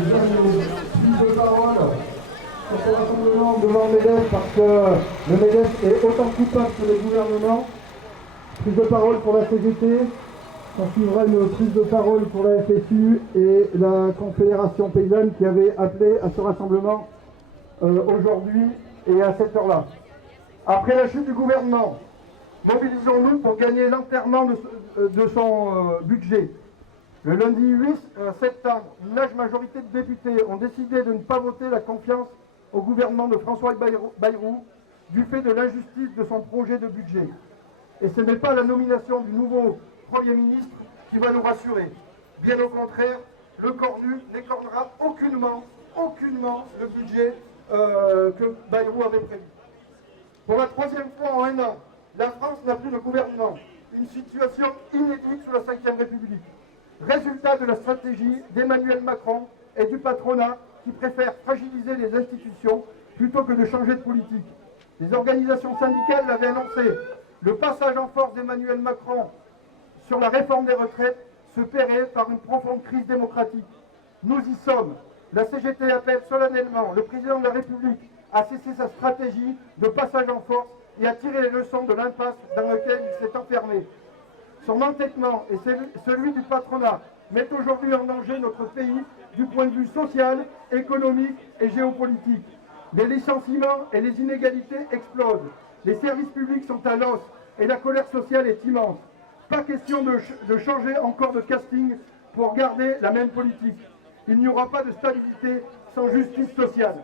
prise de parole sur ce rassemblement devant le MEDEF parce que le MEDEF est autant coupable que le gouvernement. Prise de parole pour la CGT, s'en suivra une prise de parole pour la FSU et la Confédération Paysanne qui avait appelé à ce rassemblement aujourd'hui et à cette heure-là. Après la chute du gouvernement, mobilisons-nous pour gagner l'enterrement de son budget. Le lundi 8 septembre, une large majorité de députés ont décidé de ne pas voter la confiance au gouvernement de François Bayrou du fait de l'injustice de son projet de budget. Et ce n'est pas la nomination du nouveau Premier ministre qui va nous rassurer. Bien au contraire, le cornu n'écornera aucunement le budget que Bayrou avait prévu. Pour la troisième fois en un an, la France n'a plus de gouvernement. Une situation inédite sous la Ve République. Résultat de la stratégie d'Emmanuel Macron et du patronat qui préfèrent fragiliser les institutions plutôt que de changer de politique. Les organisations syndicales l'avaient annoncé. Le passage en force d'Emmanuel Macron sur la réforme des retraites se paierait par une profonde crise démocratique. Nous y sommes. La CGT appelle solennellement le président de la République à cesser sa stratégie de passage en force et à tirer les leçons de l'impasse dans laquelle il s'est enfermé. Son entêtement et celui du patronat mettent aujourd'hui en danger notre pays du point de vue social, économique et géopolitique. Les licenciements et les inégalités explosent. Les services publics sont à l'os et la colère sociale est immense. Pas question de changer encore de casting pour garder la même politique. Il n'y aura pas de stabilité sans justice sociale.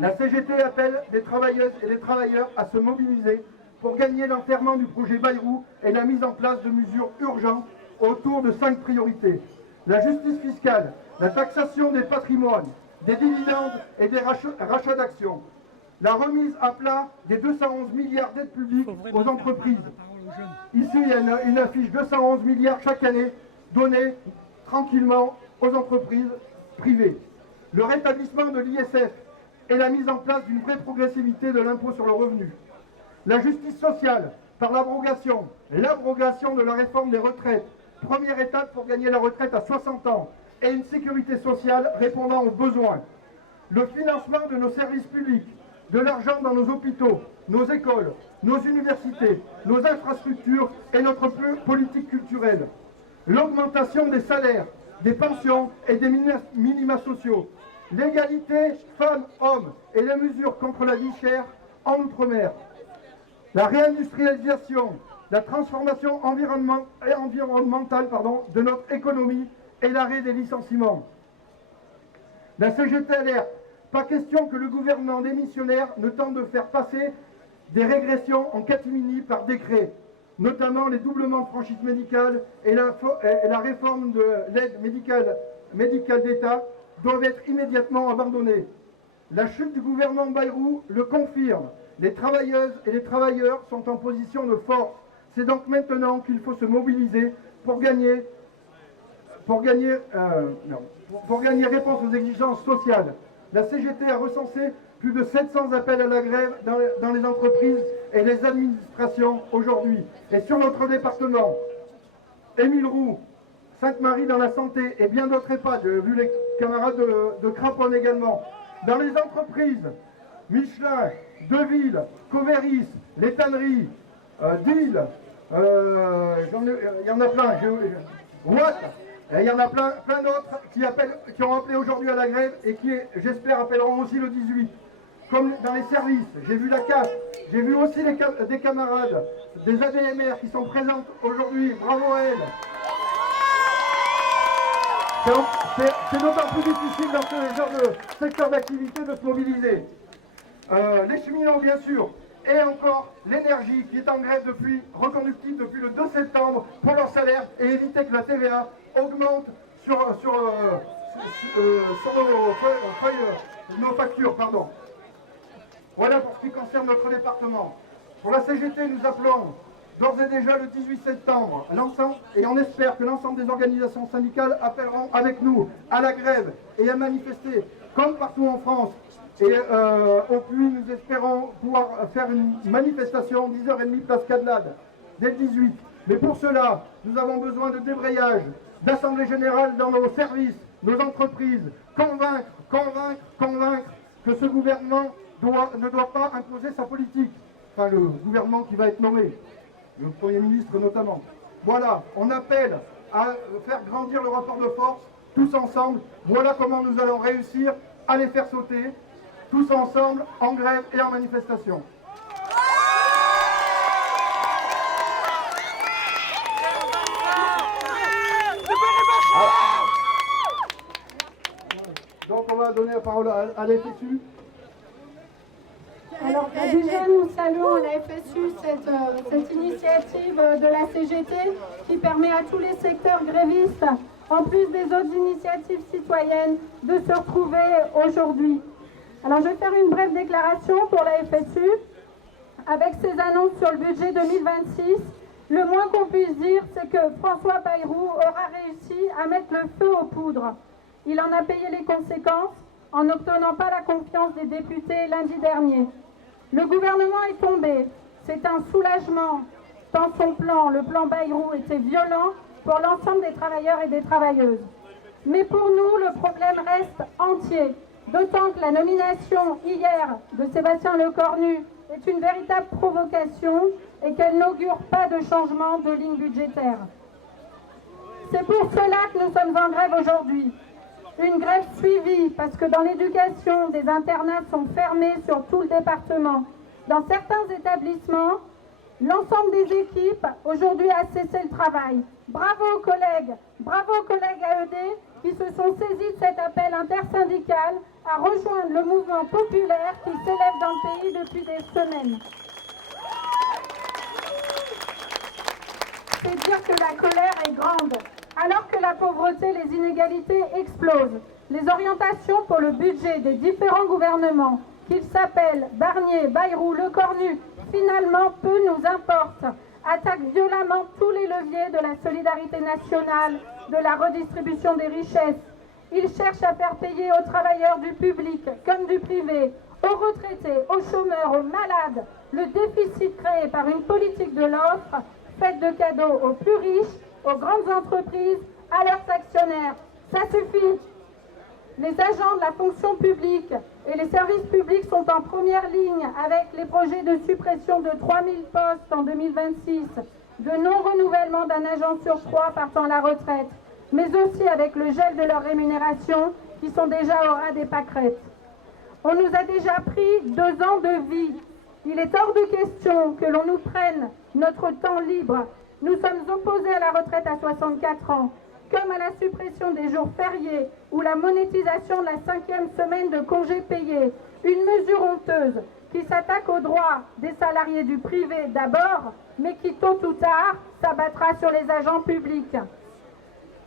La CGT appelle les travailleuses et les travailleurs à se mobiliser pour gagner l'enterrement du projet Bayrou et la mise en place de mesures urgentes autour de 5 priorités. La justice fiscale, la taxation des patrimoines, des dividendes et des rachats d'actions. La remise à plat des 211 milliards d'aides publiques aux entreprises. Ici, il y a une affiche 211 milliards chaque année donnés tranquillement aux entreprises privées. Le rétablissement de l'ISF et la mise en place d'une vraie progressivité de l'impôt sur le revenu. La justice sociale, par l'abrogation de la réforme des retraites, première étape pour gagner la retraite à 60 ans, et une sécurité sociale répondant aux besoins. Le financement de nos services publics, de l'argent dans nos hôpitaux, nos écoles, nos universités, nos infrastructures et notre politique culturelle. L'augmentation des salaires, des pensions et des minima sociaux. L'égalité femmes-hommes et les mesures contre la vie chère en Outre-mer. La réindustrialisation, la transformation environnementale de notre économie et l'arrêt des licenciements. La CGT alerte, pas question que le gouvernement démissionnaire ne tente de faire passer des régressions en catimini par décret, notamment les doublements de franchise médicale et la réforme de l'aide médicale d'État doivent être immédiatement abandonnés. La chute du gouvernement Bayrou le confirme. Les travailleuses et les travailleurs sont en position de force. C'est donc maintenant qu'il faut se mobiliser pour gagner réponse aux exigences sociales. La CGT a recensé plus de 700 appels à la grève dans les entreprises et les administrations aujourd'hui. Et sur notre département, Émile Roux, Sainte-Marie dans la santé et bien d'autres EHPAD, j'ai vu les camarades de Craponne également. Dans les entreprises, Michelin, Deville, Coveris, les tanneries, Deal, il y en a plein, Watt, il y en a plein d'autres qui ont appelé aujourd'hui à la grève et qui, j'espère, appelleront aussi le 18. Comme dans les services, j'ai vu la CAF, j'ai vu aussi des camarades, des ADMR qui sont présentes aujourd'hui, bravo à elles. C'est d'autant plus difficile dans ce genre de secteur d'activité de se mobiliser. Les cheminots, bien sûr, et encore l'énergie qui est en grève reconductive depuis le 2 septembre pour leur salaire et éviter que la TVA augmente sur nos factures. Voilà pour ce qui concerne notre département. Pour la CGT, nous appelons d'ores et déjà le 18 septembre l'ensemble, et on espère que l'ensemble des organisations syndicales appelleront avec nous à la grève et à manifester comme partout en France. Et au Puy, nous espérons pouvoir faire une manifestation 10h30 place Cadelade dès le 18. Mais pour cela, nous avons besoin de débrayage, d'assemblée générale dans nos services, nos entreprises, convaincre que ce gouvernement ne doit pas imposer sa politique. Enfin, le gouvernement qui va être nommé, le Premier ministre notamment. Voilà, on appelle à faire grandir le rapport de force, tous ensemble. Voilà comment nous allons réussir à les faire sauter, tous ensemble, en grève et en manifestation. Donc on va donner la parole à la FSU. Alors déjà nous saluons à la FSU cette initiative de la CGT qui permet à tous les secteurs grévistes, en plus des autres initiatives citoyennes, de se retrouver aujourd'hui. Alors je vais faire une brève déclaration pour la FSU. Avec ces annonces sur le budget 2026, le moins qu'on puisse dire, c'est que François Bayrou aura réussi à mettre le feu aux poudres. Il en a payé les conséquences en n'obtenant pas la confiance des députés lundi dernier. Le gouvernement est tombé. C'est un soulagement, tant son plan, le plan Bayrou, était violent pour l'ensemble des travailleurs et des travailleuses. Mais pour nous, le problème reste entier, d'autant que la nomination hier de Sébastien Lecornu est une véritable provocation et qu'elle n'augure pas de changement de ligne budgétaire. C'est pour cela que nous sommes en grève aujourd'hui. Une grève suivie parce que dans l'éducation, des internats sont fermés sur tout le département. Dans certains établissements, l'ensemble des équipes aujourd'hui a cessé le travail. Bravo aux collègues AED qui se sont saisis de cet appel intersyndical à rejoindre le mouvement populaire qui s'élève dans le pays depuis des semaines. C'est dire que la colère est grande. Alors que la pauvreté et les inégalités explosent, les orientations pour le budget des différents gouvernements, qu'ils s'appellent Barnier, Bayrou, Lecornu, finalement peu nous importe, attaquent violemment tous les leviers de la solidarité nationale, de la redistribution des richesses. Ils cherchent à faire payer aux travailleurs du public comme du privé, aux retraités, aux chômeurs, aux malades, le déficit créé par une politique de l'offre faite de cadeaux aux plus riches, aux grandes entreprises, à leurs actionnaires. Ça suffit. Les agents de la fonction publique et les services publics sont en première ligne avec les projets de suppression de 3000 postes en 2026, de non-renouvellement d'un agent sur 3 partant à la retraite, mais aussi avec le gel de leurs rémunérations qui sont déjà au ras des pâquerettes. On nous a déjà pris 2 ans de vie. Il est hors de question que l'on nous prenne notre temps libre. Nous sommes opposés à la retraite à 64 ans, comme à la suppression des jours fériés ou la monétisation de la 5e semaine de congés payés, une mesure honteuse qui s'attaque aux droits des salariés du privé d'abord, mais qui tôt ou tard s'abattra sur les agents publics.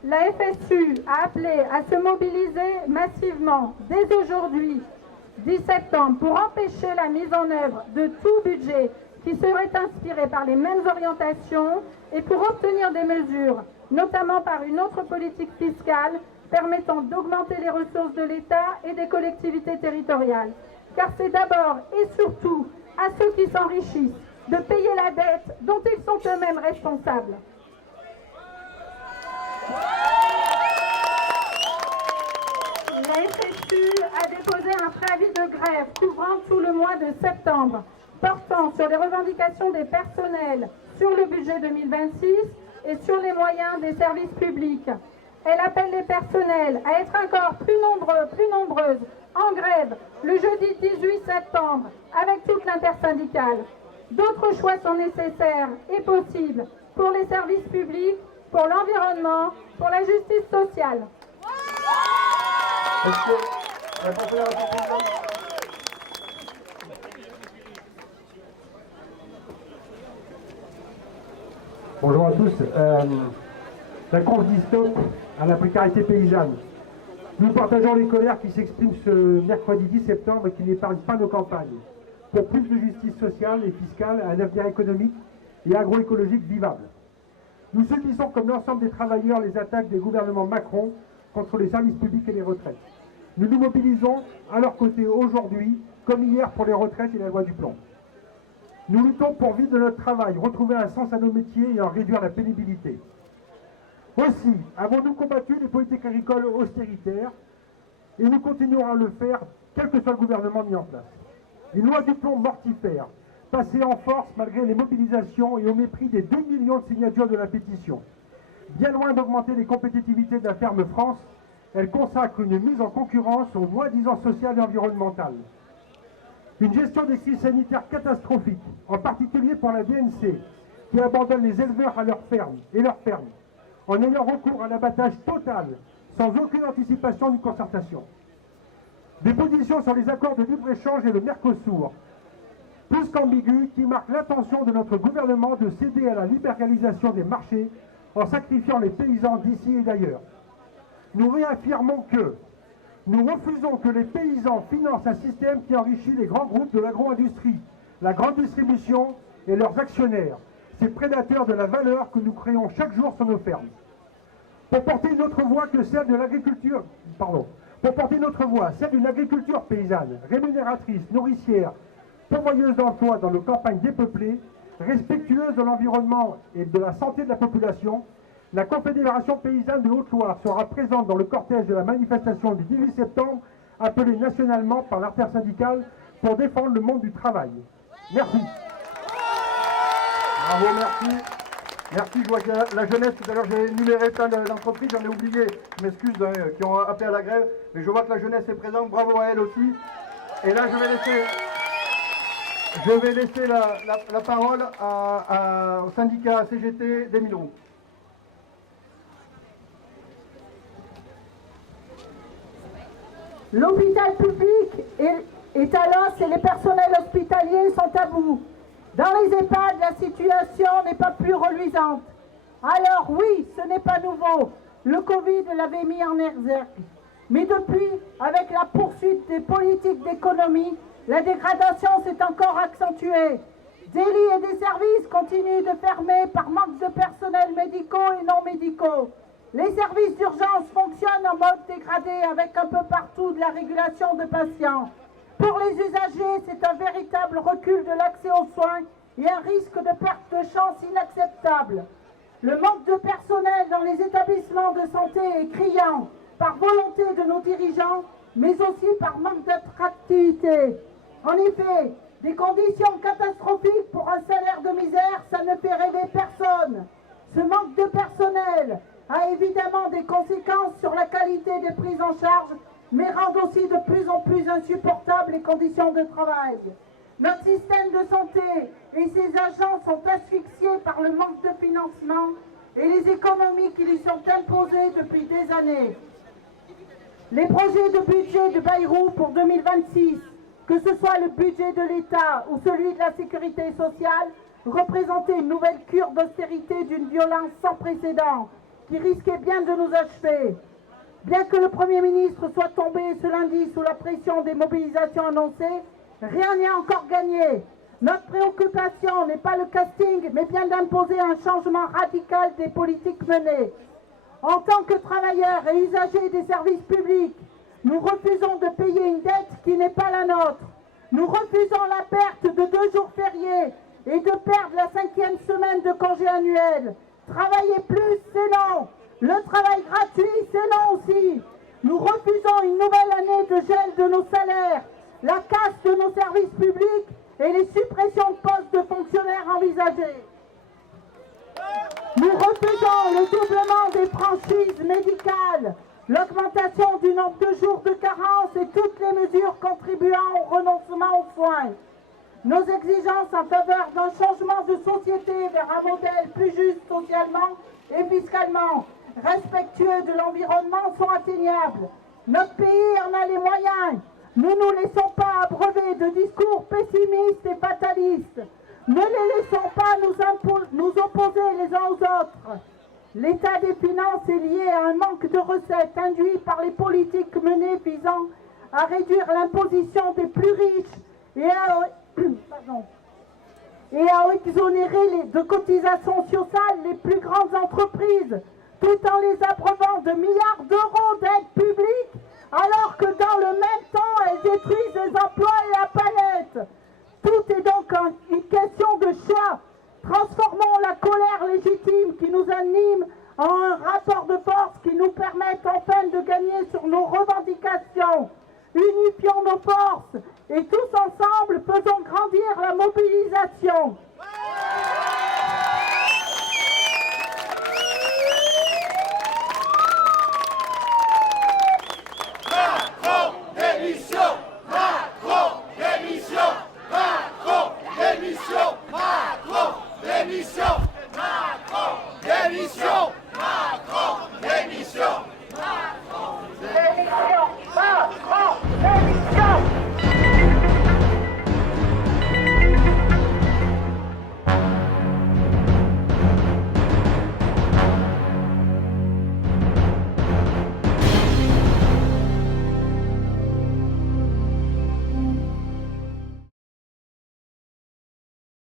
La FSU a appelé à se mobiliser massivement dès aujourd'hui, 10 septembre, pour empêcher la mise en œuvre de tout budget qui serait inspiré par les mêmes orientations et pour obtenir des mesures, notamment par une autre politique fiscale permettant d'augmenter les ressources de l'État et des collectivités territoriales. Car c'est d'abord et surtout à ceux qui s'enrichissent de payer la dette dont ils sont eux-mêmes responsables. La FSU a déposé un préavis de grève couvrant tout le mois de septembre, portant sur les revendications des personnels, sur le budget 2026 et sur les moyens des services publics. Elle appelle les personnels à être encore plus nombreuses en grève le jeudi 18 septembre avec toute l'intersyndicale. D'autres choix sont nécessaires et possibles pour les services publics, pour l'environnement, pour la justice sociale. Bonjour à tous. La course dit stop à la précarité paysanne. Nous partageons les colères qui s'expriment ce mercredi 10 septembre et qui n'épargnent pas nos campagnes. Pour plus de justice sociale et fiscale, un avenir économique et agroécologique vivable. Nous subissons comme l'ensemble des travailleurs les attaques des gouvernements Macron contre les services publics et les retraites. Nous nous mobilisons à leur côté aujourd'hui, comme hier pour les retraites et la loi du plan. Nous luttons pour vivre de notre travail, retrouver un sens à nos métiers et en réduire la pénibilité. Aussi, avons-nous combattu les politiques agricoles austéritaires et nous continuerons à le faire, quel que soit le gouvernement mis en place. Une loi du plomb mortifère, passée en force malgré les mobilisations et au mépris des 2 millions de signatures de la pétition. Bien loin d'augmenter les compétitivités de la ferme France, elle consacre une mise en concurrence au moins-disant social et environnemental. Une gestion des crises sanitaires catastrophique, en particulier pour la DNC, qui abandonne les éleveurs à leurs fermes, en ayant recours à l'abattage total, sans aucune anticipation ni concertation. Des positions sur les accords de libre-échange et le Mercosur, plus qu'ambiguës, qui marquent l'intention de notre gouvernement de céder à la libéralisation des marchés en sacrifiant les paysans d'ici et d'ailleurs. Nous réaffirmons que nous refusons que les paysans financent un système qui enrichit les grands groupes de l'agro-industrie, la grande distribution et leurs actionnaires, ces prédateurs de la valeur que nous créons chaque jour sur nos fermes. Pour porter une autre voie que celle de l'agriculture, celle d'une agriculture paysanne, rémunératrice, nourricière, pourvoyeuse d'emplois dans nos campagnes dépeuplées, respectueuse de l'environnement et de la santé de la population, la Confédération paysanne de Haute-Loire sera présente dans le cortège de la manifestation du 18 septembre, appelée nationalement par l'intersyndicale pour défendre le monde du travail. Merci. Bravo, merci. Merci, je vois que la jeunesse, tout à l'heure j'ai énuméré plein d'entreprises, j'en ai oublié, je m'excuse, qui ont appelé à la grève, mais je vois que la jeunesse est présente, bravo à elle aussi. Et là je vais laisser la parole au syndicat CGT des Mille Roux. L'hôpital public est à l'os et les personnels hospitaliers sont à bout. Dans les EHPAD, la situation n'est pas plus reluisante. Alors oui, ce n'est pas nouveau. Le Covid l'avait mis en exergue. Mais depuis, avec la poursuite des politiques d'économie, la dégradation s'est encore accentuée. Des lits et des services continuent de fermer par manque de personnel médicaux et non médicaux. Les services d'urgence fonctionnent en mode dégradé avec un peu partout de la régulation de patients. Pour les usagers, c'est un véritable recul de l'accès aux soins et un risque de perte de chance inacceptable. Le manque de personnel dans les établissements de santé est criant, par volonté de nos dirigeants, mais aussi par manque d'attractivité. En effet, des conditions catastrophiques pour un salaire de misère, ça ne fait rêver personne. Ce manque de personnel a évidemment des conséquences sur la qualité des prises en charge, mais rend aussi de plus en plus insupportables les conditions de travail. Notre système de santé et ses agents sont asphyxiés par le manque de financement et les économies qui lui sont imposées depuis des années. Les projets de budget de Bayrou pour 2026, que ce soit le budget de l'État ou celui de la sécurité sociale, représentaient une nouvelle cure d'austérité d'une violence sans précédent qui risquait bien de nous achever. Bien que le Premier ministre soit tombé ce lundi sous la pression des mobilisations annoncées, rien n'est encore gagné. Notre préoccupation n'est pas le casting, mais bien d'imposer un changement radical des politiques menées. En tant que travailleurs et usagers des services publics, nous refusons de payer une dette qui n'est pas la nôtre. Nous refusons la perte de 2 jours fériés et de perdre la 5e semaine de congé annuel. Travailler plus, c'est non. Le travail gratuit, c'est non aussi. Nous refusons une nouvelle année de gel de nos salaires, la casse de nos services publics et les suppressions de postes de fonctionnaires envisagées. Nous refusons le doublement des franchises médicales, l'augmentation du nombre de jours de carence et toutes les mesures contribuant au renoncement aux soins. Nos exigences en faveur d'un changement de société vers un modèle plus juste socialement et fiscalement, respectueux de l'environnement sont atteignables. Notre pays en a les moyens. Ne nous laissons pas abreuver de discours pessimistes et fatalistes. Ne les laissons pas nous opposer les uns aux autres. L'état des finances est lié à un manque de recettes induit par les politiques menées visant à réduire l'imposition des plus riches et à exonérer de cotisations sociales les plus grandes entreprises, tout en les abreuvant de milliards d'euros d'aides publiques, alors que dans le même temps, elles détruisent les emplois et la palette. Tout est donc une question de choix. Transformons la colère légitime qui nous anime en un rapport de force qui nous permette enfin de gagner sur nos revendications. Unifions nos forces et tous ensemble faisons grandir la mobilisation.